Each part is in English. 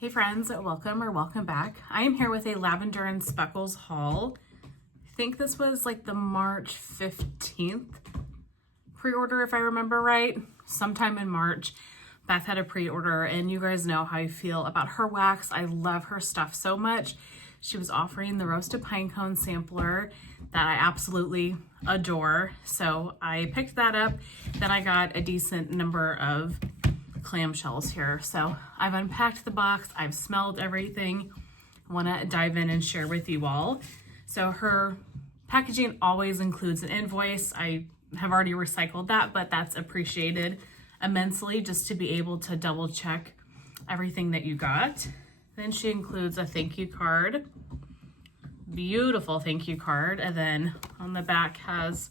Hey friends, welcome back. I am here with a Lavender and Speckles haul. I think this was like the March 15th pre-order, if I remember right. Sometime in March, Beth had a pre-order, and you guys know how I feel about her wax. I love her stuff so much. She was offering the roasted pine cone sampler that I absolutely adore. So I picked that up. Then I got a decent number of clamshells here. So I've unpacked the box, I've smelled everything. I want to dive in and share with you all. So her packaging always includes an invoice. I have already recycled that, but that's appreciated immensely just to be able to double check everything that you got. Then she includes a thank you card, beautiful thank you card, and then on the back has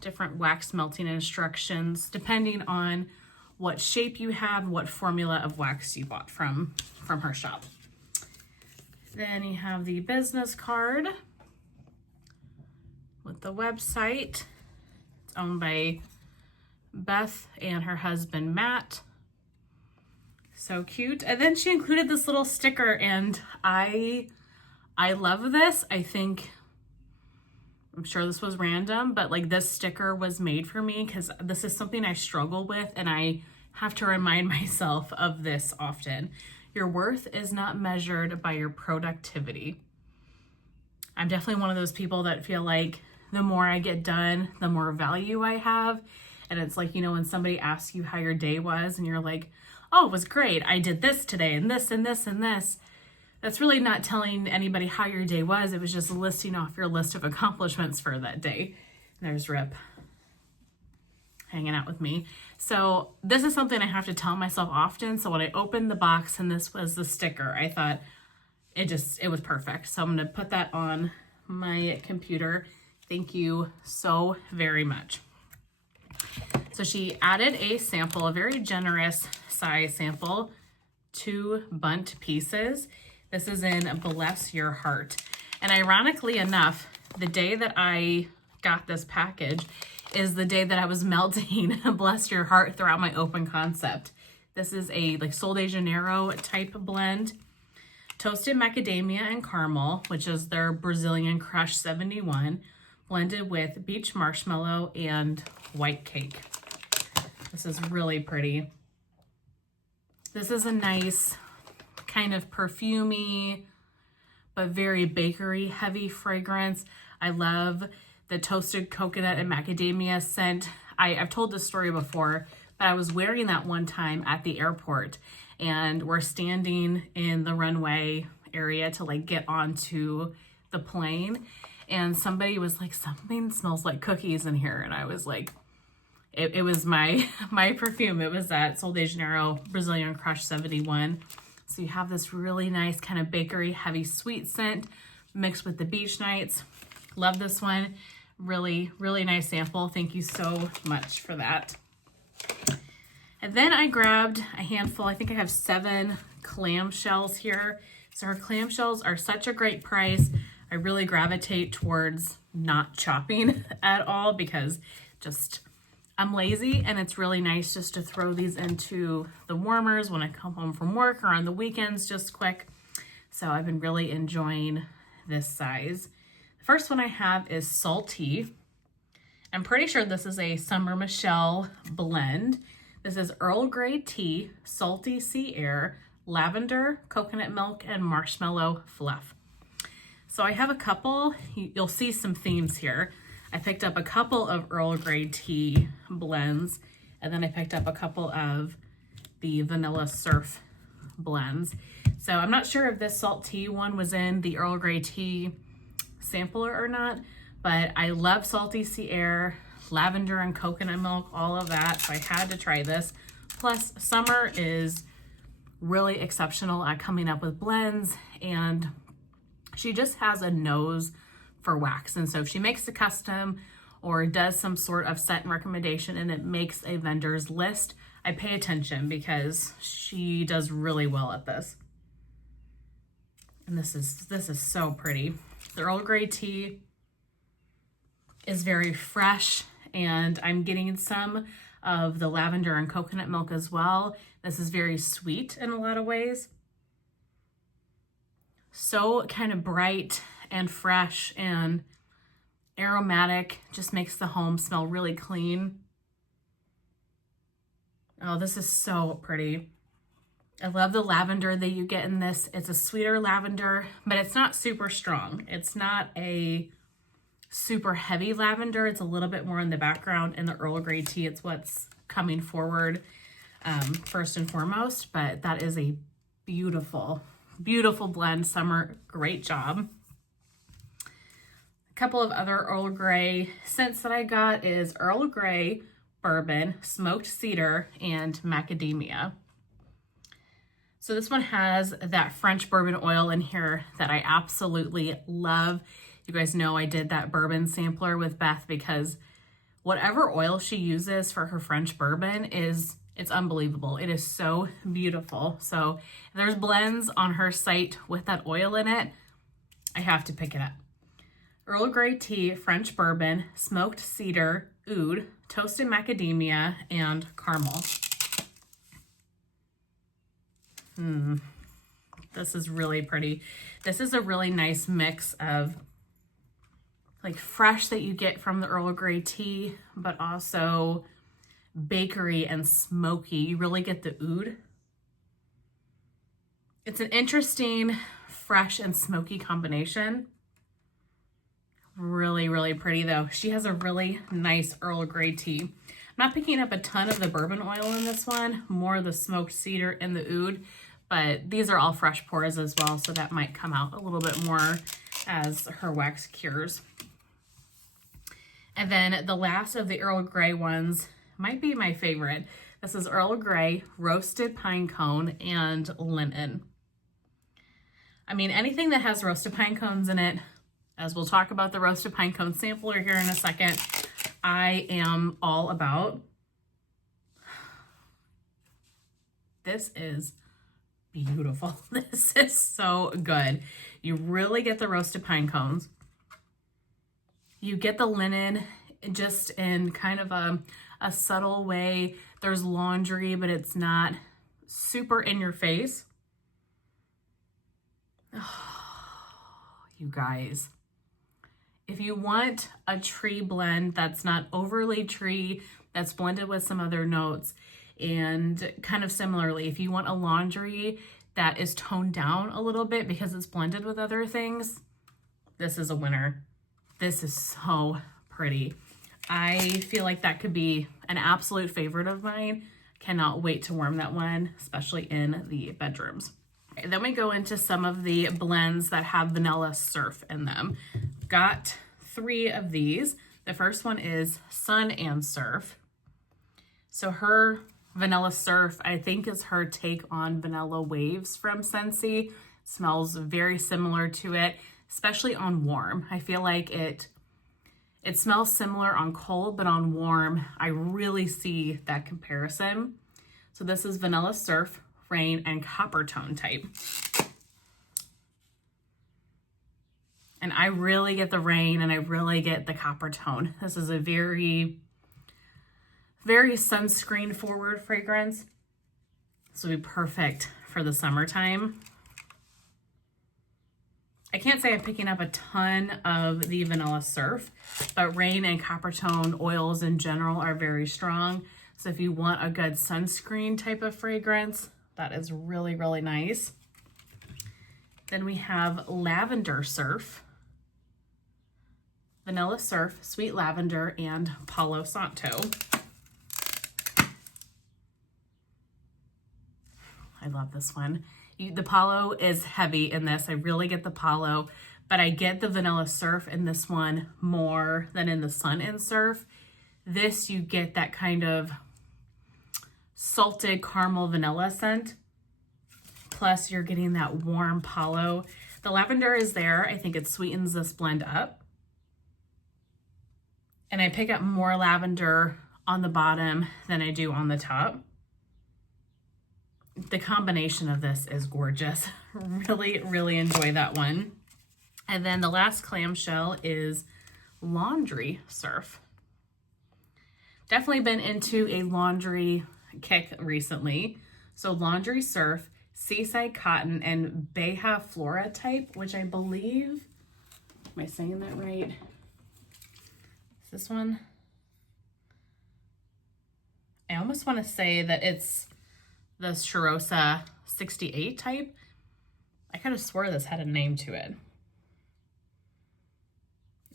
different wax melting instructions depending on what shape you have, what formula of wax you bought from her shop. Then you have the business card with the website. It's owned by Beth and her husband, Matt. So cute. And then she included this little sticker, and I love this. I'm sure this was random, but like this sticker was made for me because this is something I struggle with, and I have to remind myself of this often. Your worth is not measured by your productivity. I'm definitely one of those people that feel like the more I get done, the more value I have. And it's like, you know, when somebody asks you how your day was and you're like, oh, it was great. I did this today and this and this and this. That's really not telling anybody how your day was. It was just listing off your list of accomplishments for that day. And there's Rip hanging out with me. So this is something I have to tell myself often. So when I opened the box and this was the sticker, I thought it was perfect. So I'm going to put that on my computer. Thank you so very much. So she added a sample, a very generous size sample, 2 bunt pieces. This is in Bless Your Heart. And ironically enough, the day that I got this package is the day that I was melting Bless Your Heart throughout my open concept. This is a like Sol de Janeiro type blend. Toasted macadamia and caramel, which is their Brazilian Crush 71, blended with beach marshmallow and white cake. This is really pretty. This is a nice kind of perfumey, but very bakery heavy fragrance. I love the toasted coconut and macadamia scent. I've told this story before, but I was wearing that one time at the airport, and we're standing in the runway area to like get onto the plane, and somebody was like, something smells like cookies in here. And I was like, it was my perfume. It was that Sol de Janeiro Brazilian Crush 71. So you have this really nice kind of bakery heavy sweet scent mixed with the beach nights. Love this one. Really, really nice sample. Thank you so much for that. And then I grabbed a handful. I think I have 7 clamshells here. So her clamshells are such a great price. I really gravitate towards not chopping at all because just I'm lazy, and it's really nice just to throw these into the warmers when I come home from work or on the weekends just quick. So I've been really enjoying this size. The first one I have is Salty. I'm pretty sure this is a Summer Michelle blend. This is Earl Grey tea, salty sea air, lavender, coconut milk, and marshmallow fluff. So I have a couple, you'll see some themes here. I picked up a couple of Earl Grey tea blends, and then I picked up a couple of the Vanilla Surf blends. So I'm not sure if this salt tea one was in the Earl Grey tea sampler or not, but I love salty sea air, lavender and coconut milk, all of that. So I had to try this. Plus, Summer is really exceptional at coming up with blends, and she just has a nose for wax. And so if she makes a custom or does some sort of scent recommendation and it makes a vendor's list, I pay attention because she does really well at this. And this is so pretty. The Earl Grey tea is very fresh, and I'm getting some of the lavender and coconut milk as well. This is very sweet in a lot of ways. So kind of bright and fresh and aromatic, just makes the home smell really clean. Oh, this is so pretty. I love the lavender that you get in this. It's a sweeter lavender, but it's not super strong. It's not a super heavy lavender. It's a little bit more in the background. In the Earl Grey tea, it's what's coming forward first and foremost, but that is a beautiful, beautiful blend. Summer, great job. A couple of other Earl Grey scents that I got is Earl Grey, bourbon, smoked cedar, and macadamia. So this one has that French bourbon oil in here that I absolutely love. You guys know I did that bourbon sampler with Beth because whatever oil she uses for her French bourbon it's unbelievable. It is so beautiful. So if there's blends on her site with that oil in it, I have to pick it up. Earl Grey tea, French bourbon, smoked cedar, oud, toasted macadamia, and caramel. This is really pretty. This is a really nice mix of like fresh that you get from the Earl Grey tea, but also bakery and smoky. You really get the oud. It's an interesting fresh and smoky combination. Really, really pretty though. She has a really nice Earl Grey tea. I'm not picking up a ton of the bourbon oil in this one, more the smoked cedar and the oud, but these are all fresh pours as well, so that might come out a little bit more as her wax cures. And then the last of the Earl Grey ones might be my favorite. This is Earl Grey, roasted pine cone, and linen. I mean, anything that has roasted pine cones in it, as we'll talk about the roasted pine cone sampler here in a second, I am all about. This is beautiful. This is so good. You really get the roasted pine cones. You get the linen just in kind of a subtle way. There's laundry, but it's not super in your face. Oh, you guys. If you want a tree blend that's not overly tree, that's blended with some other notes, and kind of similarly, if you want a laundry that is toned down a little bit because it's blended with other things, this is a winner. This is so pretty. I feel like that could be an absolute favorite of mine. Cannot wait to warm that one, especially in the bedrooms. Okay, then we go into some of the blends that have vanilla surf in them. Got 3 of these. The first one is Sun and Surf. So her vanilla surf, I think, is her take on vanilla waves from Scentsy. Smells very similar to it, especially on warm. I feel like it smells similar on cold, but on warm, I really see that comparison. So this is Vanilla Surf, Rain, and Copper Tone type. And I really get the rain and I really get the copper tone. This is a very, very sunscreen forward fragrance. This will be perfect for the summertime. I can't say I'm picking up a ton of the Vanilla Surf, but Rain and Copper Tone oils in general are very strong. So if you want a good sunscreen type of fragrance, that is really, really nice. Then we have Lavender Surf, Vanilla Surf, Sweet Lavender, and Palo Santo. I love this one. The Palo is heavy in this. I really get the Palo, but I get the Vanilla Surf in this one more than in the Sun and Surf. This, you get that kind of salted caramel vanilla scent. Plus you're getting that warm Palo. The lavender is there. I think it sweetens this blend up. And I pick up more lavender on the bottom than I do on the top. The combination of this is gorgeous. Really, really enjoy that one. And then the last clamshell is Laundry Surf. Definitely been into a laundry kick recently. So Laundry Surf, Seaside Cotton and Beja Flora type, which I believe, am I saying that right? Is this one? I almost want to say that it's the Charosa 68 type. I could have swore this had a name to it.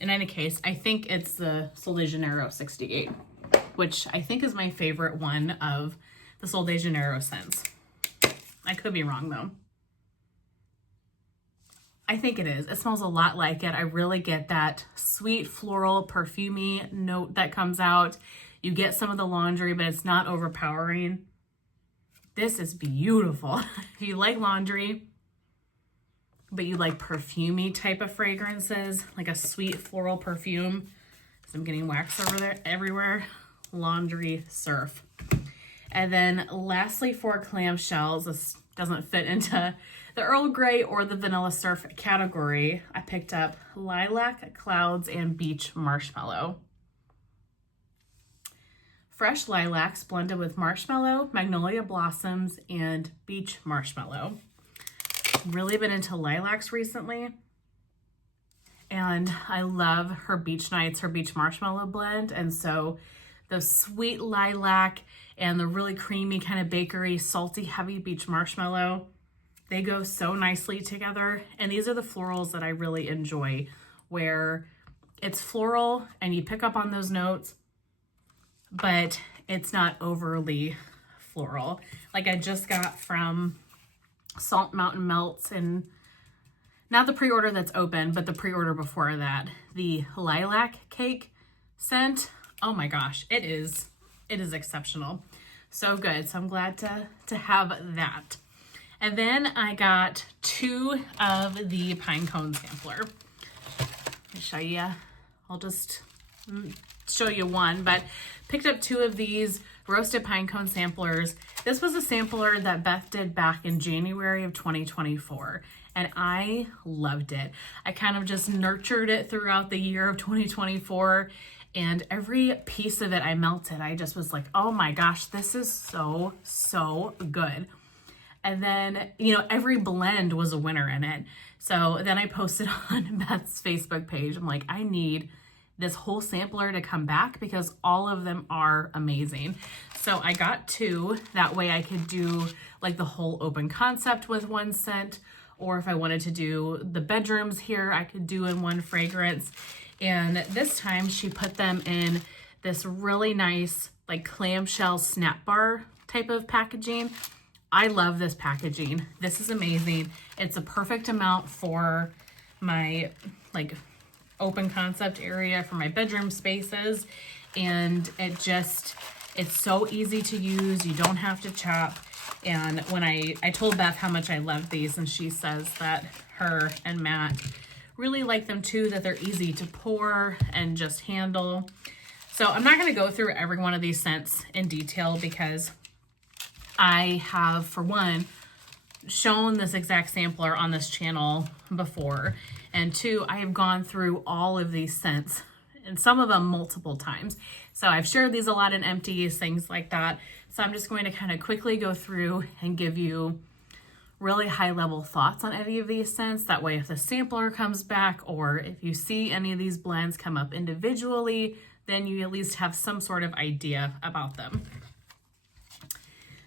In any case, I think it's the Sol de Janeiro 68, which I think is my favorite one of the Sol de Janeiro scents. I could be wrong though. I think it is. It smells a lot like it. I really get that sweet floral perfumey note that comes out. You get some of the laundry, but it's not overpowering. This is beautiful. If you like laundry, but you like perfumey type of fragrances, like a sweet floral perfume, because I'm getting wax over there everywhere, Laundry Surf. And then lastly, for clamshells, this doesn't fit into the Earl Grey or the Vanilla Surf category. I picked up Lilac, Clouds, and Beach Marshmallow. Fresh lilacs blended with marshmallow, magnolia blossoms, and beach marshmallow. Really been into lilacs recently, and I love her beach nights, her beach marshmallow blend. And so the sweet lilac and the really creamy kind of bakery, salty, heavy beach marshmallow, they go so nicely together. And these are the florals that I really enjoy, where it's floral and you pick up on those notes, but it's not overly floral. Like I just got from Salt Mountain Melts, and not the pre-order that's open, but the pre-order before that, the lilac cake scent. Oh my gosh, it is exceptional. So good. So I'm glad to have that. And then I got 2 of the pine cone sampler. Let me show you. I'll just show you one, but picked up 2 of these roasted pine cone samplers. This was a sampler that Beth did back in January of 2024, and I loved it. I kind of just nurtured it throughout the year of 2024, and every piece of it I melted. I just was like, oh my gosh, this is so, so good. And then, you know, every blend was a winner in it. So then I posted on Beth's Facebook page. I'm like, I need this whole sampler to come back because all of them are amazing. So I got 2. That way I could do like the whole open concept with one scent, or if I wanted to do the bedrooms here, I could do in one fragrance. And this time she put them in this really nice like clamshell snap bar type of packaging. I love this packaging. This is amazing. It's a perfect amount for my like open concept area for my bedroom spaces, and it's so easy to use. You don't have to chop. And when I told Beth how much I love these, and she says that her and Matt really like them too, that they're easy to pour and just handle. So I'm not going to go through every one of these scents in detail because I have, for one, shown this exact sampler on this channel before, and 2, I have gone through all of these scents, and some of them multiple times. So I've shared these a lot in empties, things like that. So I'm just going to kind of quickly go through and give you really high level thoughts on any of these scents. That way, if the sampler comes back, or if you see any of these blends come up individually, then you at least have some sort of idea about them.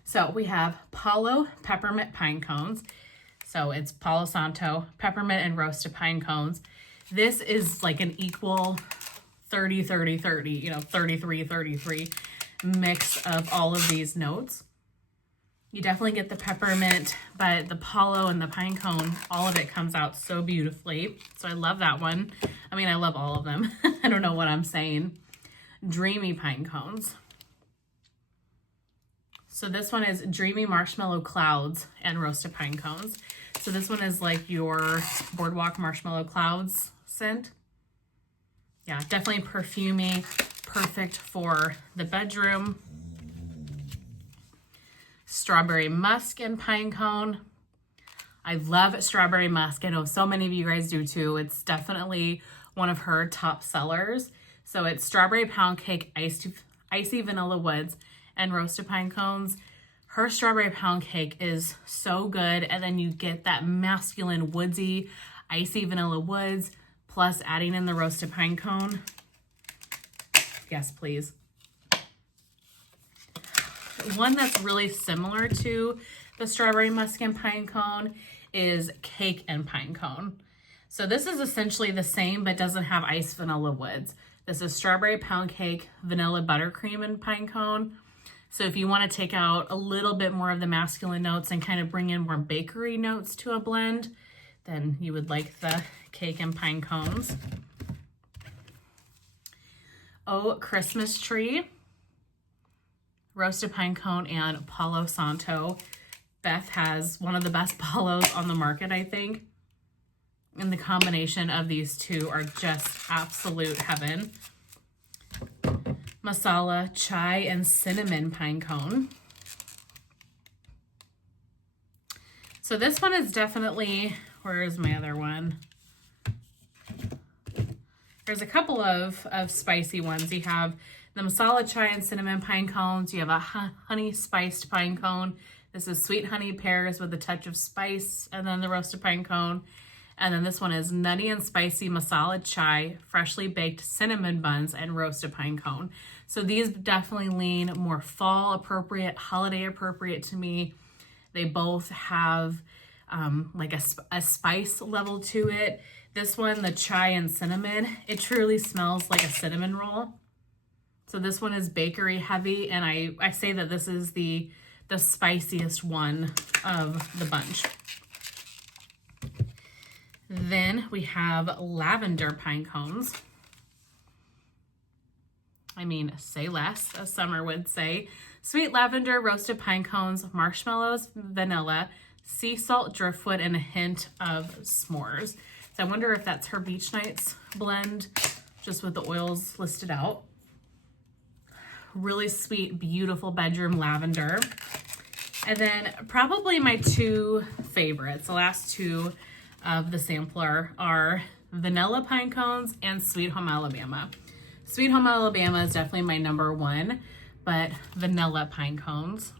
So we have Palo Peppermint Pine Cones. So it's Palo Santo, peppermint, and roasted pine cones. This is like an equal 30, 30, 30, you know, 33, 33 mix of all of these notes. You definitely get the peppermint, but the Palo and the pine cone, all of it comes out so beautifully. So I love that one. I mean, I love all of them. I don't know what I'm saying. Dreamy Pine Cones. So this one is Dreamy Marshmallow Clouds and Roasted Pine Cones. So this one is like your Boardwalk Marshmallow Clouds scent. Yeah, definitely perfumey, perfect for the bedroom. Strawberry Musk and Pine Cone. I love Strawberry Musk. I know so many of you guys do too. It's definitely one of her top sellers. So it's Strawberry Pound Cake, Icy Vanilla Woods, and Roasted Pine Cones. Her strawberry pound cake is so good. And then you get that masculine, woodsy, icy vanilla woods, plus adding in the roasted pine cone. Yes, please. One that's really similar to the strawberry musk and pine cone is cake and pine cone. So this is essentially the same, but doesn't have iced vanilla woods. This is strawberry pound cake, vanilla buttercream, and pine cone. So if you want to take out a little bit more of the masculine notes and kind of bring in more bakery notes to a blend, then you would like the cake and pine cones. Oh, Christmas Tree, roasted pine cone, and Palo Santo. Beth has one of the best palos on the market, I think. And the combination of these two are just absolute heaven. Masala, chai, and cinnamon pine cone. So this one is definitely, where is my other one? There's a couple of spicy ones. You have the masala chai and cinnamon pine cones. You have a honey spiced pine cone. This is sweet honey pears with a touch of spice, and then the roasted pine cone. And then this one is nutty and spicy masala chai, freshly baked cinnamon buns, and roasted pine cone. So these definitely lean more fall appropriate, holiday appropriate to me. They both have like a spice level to it. This one, the chai and cinnamon, it truly smells like a cinnamon roll. So this one is bakery heavy, and I say that this is the spiciest one of the bunch. Then we have lavender pine cones. I mean, say less, as Summer would say. Sweet lavender, roasted pine cones, marshmallows, vanilla, sea salt, driftwood, and a hint of s'mores. So I wonder if that's her Beach Nights blend, just with the oils listed out. Really sweet, beautiful bedroom lavender. And then probably my two favorites, the last two of the sampler, are vanilla pine cones and Sweet Home Alabama. Sweet Home Alabama is definitely my number one, but vanilla pine cones.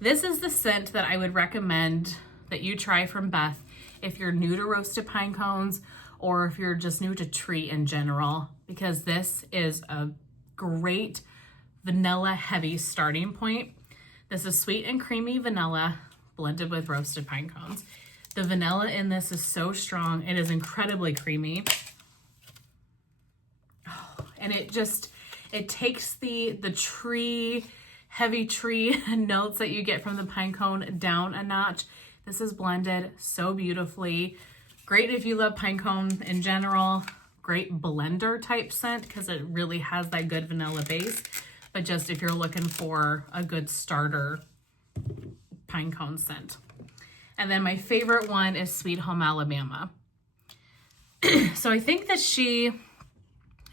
This is the scent that I would recommend that you try from Beth if you're new to roasted pine cones or if you're just new to tree in general, because this is a great vanilla heavy starting point. This is sweet and creamy vanilla blended with roasted pine cones. The vanilla in this is so strong. It is incredibly creamy. Oh, and it takes the tree, heavy tree notes that you get from the pine cone down a notch. This is blended so beautifully. Great if you love pine cone in general. Great blender type scent because it really has that good vanilla base. But just if you're looking for a good starter pine cone scent. And then my favorite one is Sweet Home Alabama. So I think that she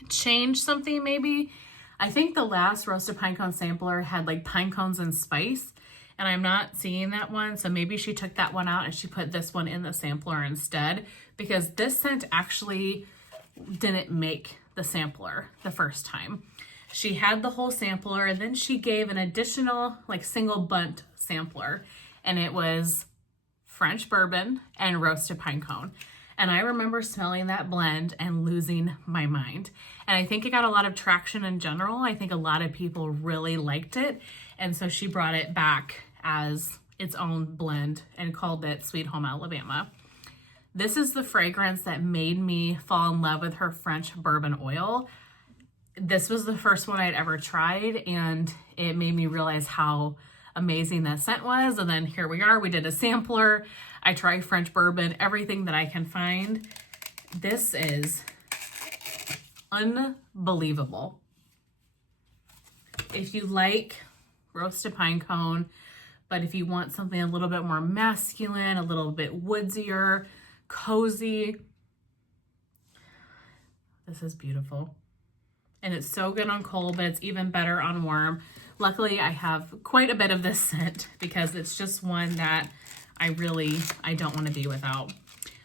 changed something maybe. I think the last roasted pine cone sampler had like pine cones and spice, and I'm not seeing that one. So maybe she took that one out and she put this one in the sampler instead, because this scent actually didn't make the sampler the first time. She had the whole sampler, and then she gave an additional like single bunt sampler, and it was French bourbon and roasted pine cone. And I remember smelling that blend and losing my mind. And I think it got a lot of traction in general. I think a lot of people really liked it. And so she brought it back as its own blend and called it Sweet Home Alabama. This is the fragrance that made me fall in love with her French bourbon oil. This was the first one I'd ever tried, and it made me realize how amazing that scent was. And then here we are, we did a sampler. I tried French bourbon, everything that I can find. This is unbelievable. If you like roasted pine cone, but if you want something a little bit more masculine, a little bit woodsier, cozy, this is beautiful. And it's so good on cold, but it's even better on warm. Luckily, I have quite a bit of this scent because it's just one that I don't want to be without.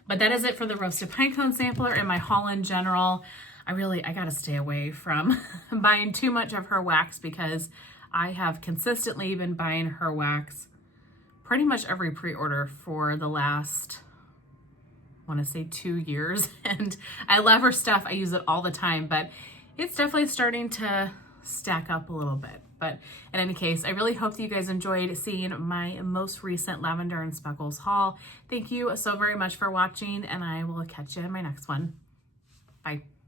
But that is it for the roasted pine cone sampler and my haul in general. I gotta stay away from buying too much of her wax because I have consistently been buying her wax pretty much every pre-order for the last, I want to say 2 years. And I love her stuff. I use it all the time, but it's definitely starting to stack up a little bit. But in any case, I really hope that you guys enjoyed seeing my most recent Lavender and Speckles haul. Thank you so very much for watching, and I will catch you in my next one. Bye.